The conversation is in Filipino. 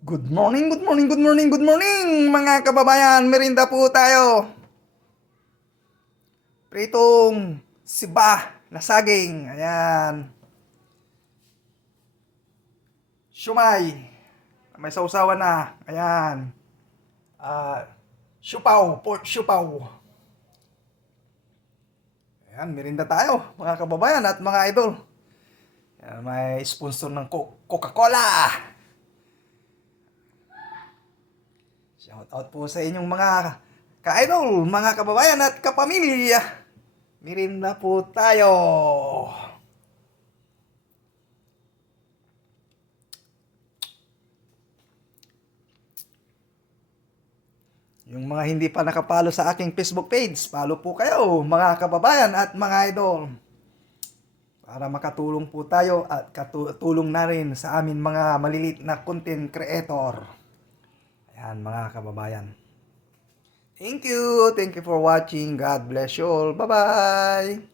Good morning, good morning, good morning, good morning mga kababayan. Merinda po tayo. Pritong siba na saging. Ayan. Shumay. May sausawan na. Ayan. Siupaw, pork siupaw. Ayan, merinda tayo mga kababayan at mga idol. Ayan, may sponsor ng Coca-Cola. Shout out po sa inyong mga ka-idol, mga kababayan at kapamilya. Merinda po tayo. Yung mga hindi pa nakapalo sa aking Facebook page, follow po kayo mga kababayan at mga idol. Para makatulong po tayo at katulong na rin sa amin mga malilit na content creator. Ayan mga kababayan. Thank you for watching. God bless you all. Bye-bye.